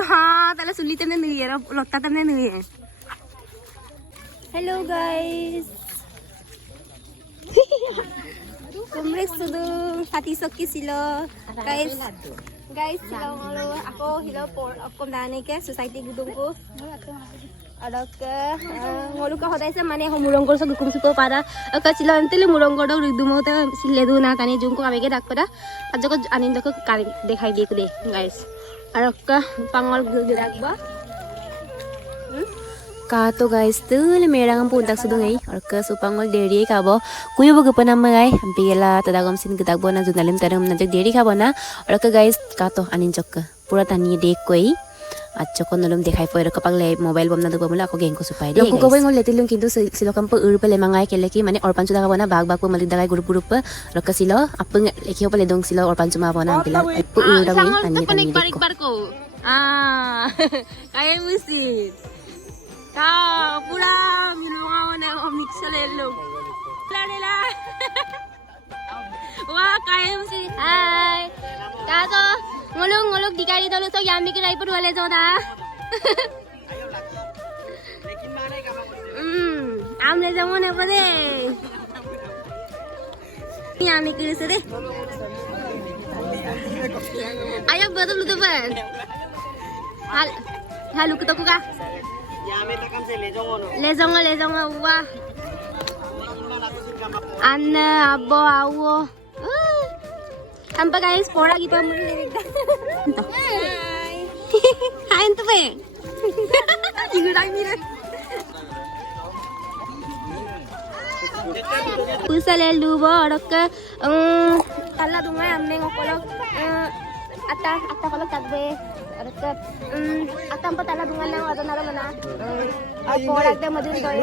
हाँ त्याला सुली त्यांना नाही आहे लोटा त्यांना नाही आहे hello guys kumrek sudu hati soki silo guys silo ngalo ako hilo por komdane ke society gudungku ada ke ngolu ka hodai se mane homurongor so gukum suko para ka silo antele murongor do ridumo te siledu na kane jungko amege dakpada ajoko anindo ko kari dekhai diye ko de guys arokka pangol gudagba Kato guys tuh merang puntak sudungai orka supangol deri kabo kuyu bogo panam guys hampila tadagom sin gedak bona junalim taram najak deri kabo na orka guys kato anin jokka pura tani dek koi accho ko nolom dekhai foi orka pagle mobile bomna do bamula ko geng ko supai de ko ko ngol letilung kintu silokam pe ur pele mangai keleki mane orpan chuda kabo na bag bag pe malik dagai grup grup orka silo apeng lekhi pele dong silo orpan chuma bona hampila pe ur dami ani dek ko kayak mesin Kau pulang minum nak omik selelu. Lela. Wah kayak mesti. Hai. Tato ngolong dikari dulu so yami ke raipur wale joda. Amne jamone pade. Yami ke sede. Ayo betul lu depan. Halu ketemu kah? Lezong wah Anna abo awo Sampai guys pora gitu mulai Hai itu pe Igurang mira Pusa lelu bo orok ke Kala dunga amne ngokolok Ata kalau tagbe Orok Ata empat tala dunga lang atau naro mana Porak deh madun doy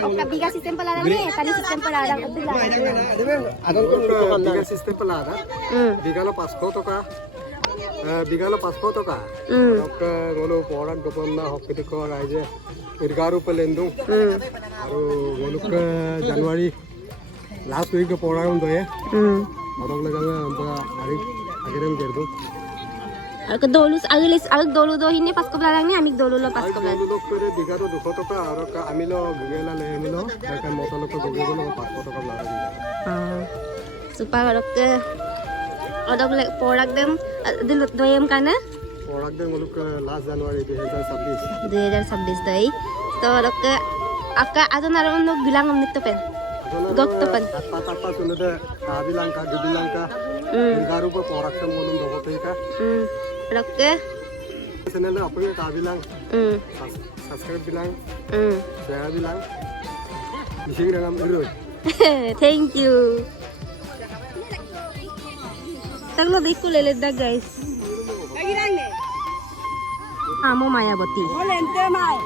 Orok biga sistem pelarang nih tali sistem pelarang biga sistem pelarang biga lo pasko to ka orok ngolo porak gopon na hokkiti ko raije irgaru pelendung aru ngolo ke Januari last week ko porak doy orok laganga amba ari agiram gerdu Agak dolu do ini pas kebelarang nih amik dolu lo pas kebelarang dolu kore biga to 200 toka orok amilo gugela le amilo ka motolo ko gugela lo 500 toka pelarang supaya orok le porak dem dilut doyam kana porak dem ngolo ke last January 2026 day to orok ke aka atau naron no bilang amnik to pen gok to pen apa sunade kabilang ka gibilang ka irgaru pa porak sem ngolum dogote ka orok ke channel apne kabilang subscribe bilang share bilang bising rangam iru thank you taglo dekho lele da guys agirang ne amo mayabati olente mai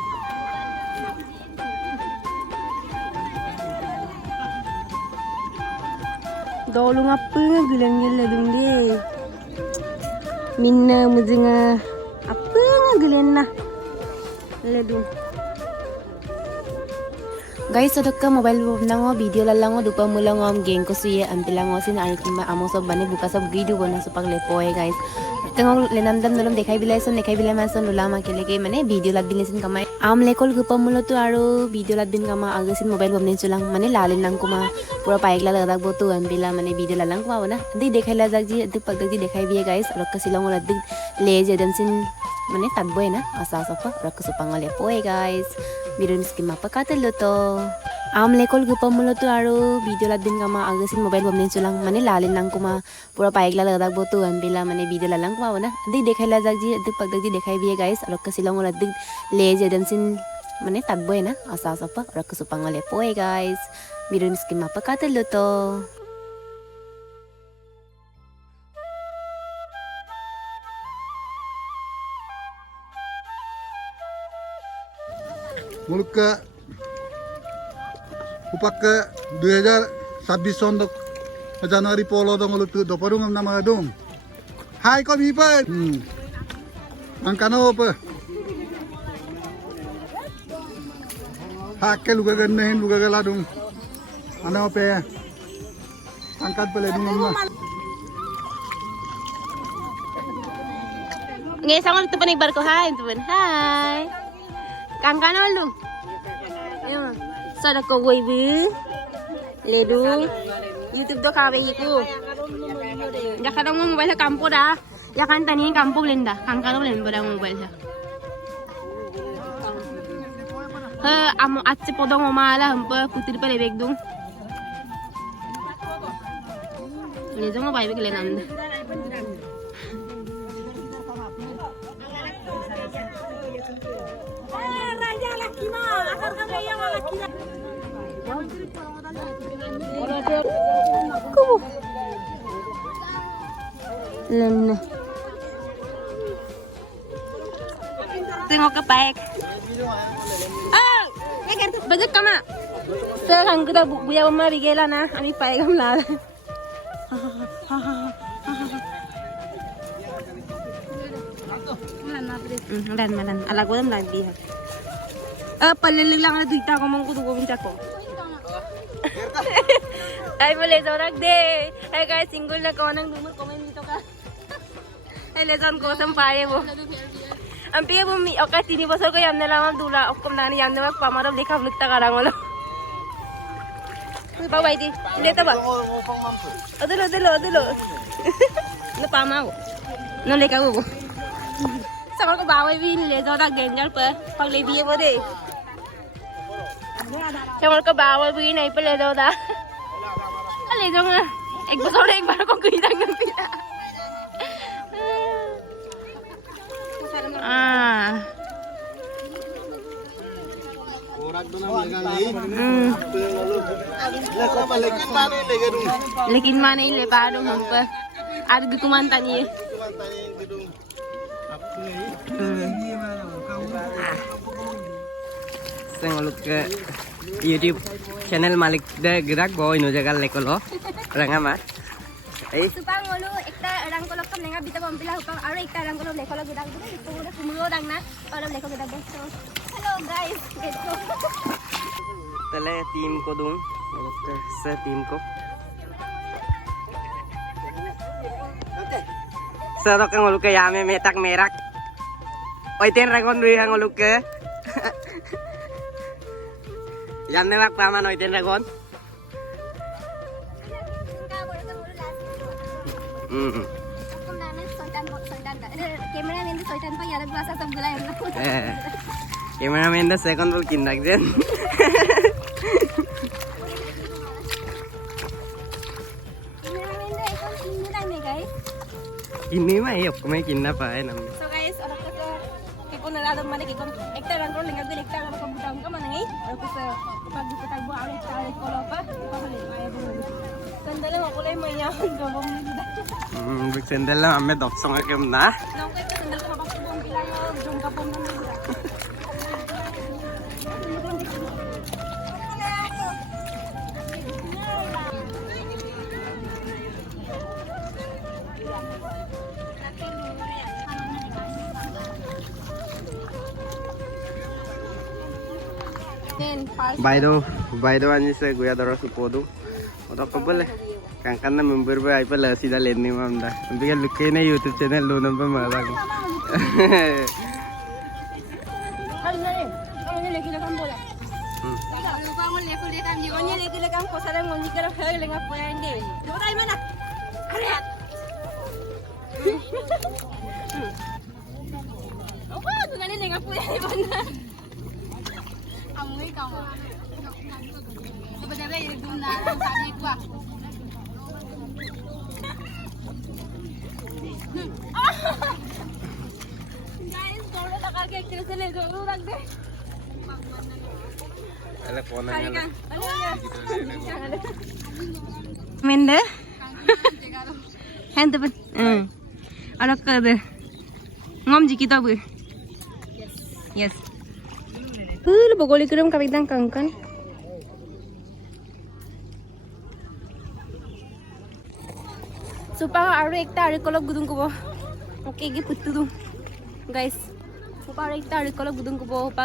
Dolung apa gileng-gileng ledung deh. Minna muzinga apa gileng na ledung. Guys, sodokka mobile nango video lalango dupa mulango am geng ko suye ampilango sin ari kima amo sob bane buka sob video bona supang lepoe guys. Tengok lenam dam nolom dekhai bilai mason lulama kelege mane video lat binesin kamai am lekol gupa mulo tu aru video lat bin kama agasin mobile bomnen chulang mane lalin nang kuma pura paikla ladak botu ampila mane video lalang kuma bona di dekhai la jakji di pagdak di dekhai biye guys arok kasilong lat di leje dam sin mane tagboy na asa sapa arok supang lepoe guys video miskin mapa katelo to am lekol gupa mulo tu aru video lat bin kama agasin mobile bomnen chulang mane lalin nang kuma pura paikla ladak botu ampila mane video lalang kuma bona di dekhai la jakji di pagdak di dekhai biye guys arok kasilong lat di leje dam sin mane tagboy na asa sapa arok supang lepoe guys video miskin mapa katelo to मुल्क का उपाक 2026 सन Januari polo dong mulut tu doparung nama dong hai ko mi pa angkano pa hakke luga ganne luga gala dong ano pe angkat pele dong amma Ngay sama itu panik barko hai teman. Hai. Kangkan lu. Iya. Sada ko gue bu. Ledung. YouTube do kabe iku. Ya kadang mau mobile kampo dah. Ya kan tani kampo lenda. Kangkan len pada mobile dah. Amo acce podong omala hampa putri pa lebek dung. Lezo mo bayi kelen anda. Raja laki ma, akar kami yang laki. Lena. Tengok ke baik. Bajak kama. Sekarang kita buya mama bigela na, ami pakai gamla. Malan. Ala ko dam lagi. Palilig lang na dito ko mong kudugo minta ko. Ay boleh zorak de. Ay guys single na ko nang dumur komen dito ka. Ay leson ko sampaye mo. Ampi bu mi oka tini bosor ko yamne lama dula okom nani yamne mak pamaro lekha lukta karang wala. Ba bai di. Leta ba. Adelo. Lo pamao. No lekha bu. Sama ko bawai bin le zorak danger pa pag le biye bo de. Sama ko bawai bin ai pa le do da. ले जाऊंगा एक बार को कहीं तक न पिया लेकिन माँ नहीं ले पा रहा हूँ हम पर आज गुकुमान तानी है Sengaluk ke YouTube channel Malik de gerak boy no jagal lekolo ranga ma ei supang ngolu ekta rang kolok kam lenga bita bombila upang aro ekta rang kolok lekolo gedak gitu itu udah kumuro dang na kalau lekolo gedak so hello guys let's go tele team ko dung ngaluk ke se team ko sarok ngaluk ke yame metak merak oi ten ragon rui ngaluk ke Jangan nak paman oi ten dragon. Cameraman soitan pa yara bahasa sabula yang nak. Cameraman dah second roll kindak den. Cameraman dah ekor ini lang nih guys. Ini mah ya, kau kinda pa ay nam. So guys, orang kita kipun nalado mana kipun ekta rang kolok lenga del ekta kalau kamu tahu kamu nangai. Orang kita pagi kita buat awal ekta kolok apa? Apa boleh? Ayah boleh. Sandalnya aku lagi maya gabung ni dah. Sandal lah, ame doksong akem na. Nang ko ito sandal ko mapag bong bilang yung kapon na nila. Baido anji se guya daro supodu. Otak kabel kangkan na member ba ay pala sida lenni mamda. Ambil lukai na YouTube channel lo nampa malang. Guys, दोनों लगा के एक तरह से ले जाओ रख दे Ala kona ngala. Mende hen tepat alak ke de ngom jiki tahu yes lu bogoli kirim kapitang kangkan supaya aro ekta are kolok gudung ko oke gi puttu dum guys supaya ekta are kolok gudung ko pa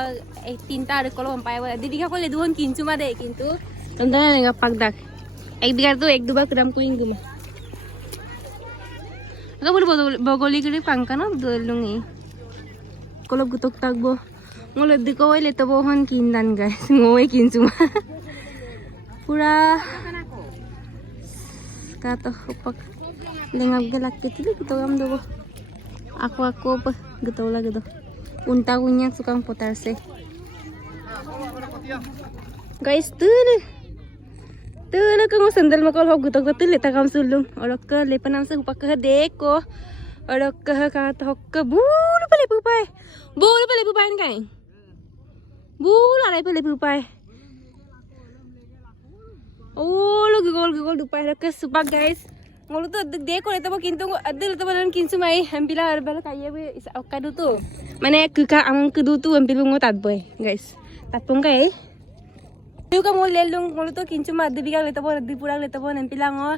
tinta are kolok ampai ba didi ka kole duhon kinchu ma de kintu tanda nga pagdak ek bigar to ek dubar kram ko inguma Agak boleh bogoli kiri pangkano dolungi. Kalau gutok tagbo, ngulut di kawai leto bohon kindan guys, ngowe kin cuma. Pura kata hopak lengap gelak kecil gitu am dobo. Aku apa gitu lah gitu. Unta punya suka putar sih. Guys tuh kau sandal makal hok gutok gutok leta kam sulung. Orang ke lepan am se hopak ke deko. Orang ke kata hok ke bulu pale pupai kai. Bulu ada pale pupai. Oh lo gigol dupai lo ke supak guys. Ngolu tuh deko leta bo kintu adil leta bo kinsu mai hampila arbala kaya be isa okadu tuh. Mana kuka amang kudu tuh hampil ngo tatboy guys. Tatpong kai. Yung ka mo lelong ngolu tuh kinsu ma adil bigang leta bo adil purang leta bo hampila ngo.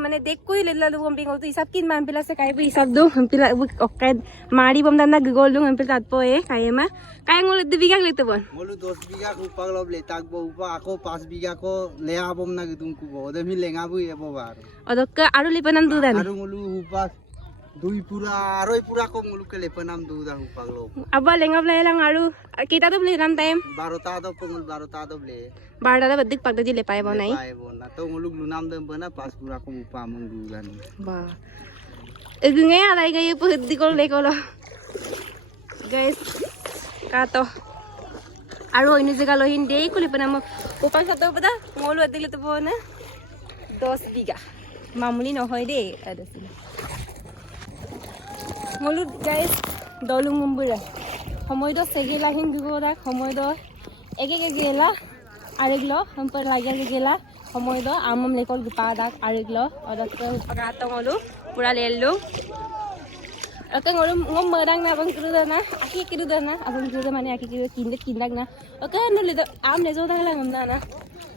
Mana deko lela lu hampil ngolu tuh isap kin ma hampila se kaya be isap do hampila okad mari bom danda gigol dong hampil tatboy kaya ma. Kaya ngolu adil bigang leta bo. Ngolu 10 biga upang lob letak bo upa ako 5 biga ko leha bom na gidung ko bo de mi lenga bu ebo bar Odok ke aru lipanan tuh dan. aru ngolu upa dui pura aroi pura ko ngolu ke lepanam du da upang lob Abah lengap lang aru kita tuh beli ram time. 12 do pengul 12 do ble Barda da badik pagda jile pai bo nai. pae bo na to ngolu lunam dem bana 5 pura ko upa mong dulan Ba. Egunge alai gaya pahdi kol lekolo. Guys, kato. Aru ini jaga lohin deh kulit penama upang satu pada ngolu adil itu bona 10 biga. Mamuli no hoy deh ada sini. Ngolu guys dolung ngumbura. Homoy do segela hin gugoda homoy do ege gela areglo hampir lagi gela homoy do amam lekol gipadak areglo odak pagato ngolu pura lelu. Oke ngom merang na abang kru na aki kru na abang kru mana aki kru kindak na oke nule do am le jodang lang na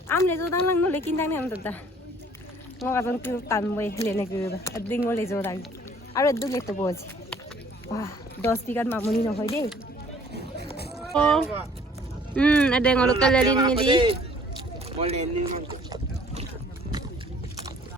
am le jodang lang nule kindak ni am tada ngom abang kru tanboy le ne kru ading ngole jodang aru addu le to boji wah 10 tigan mamuni no hoy de oh ada ngolu kalalin ni di boleh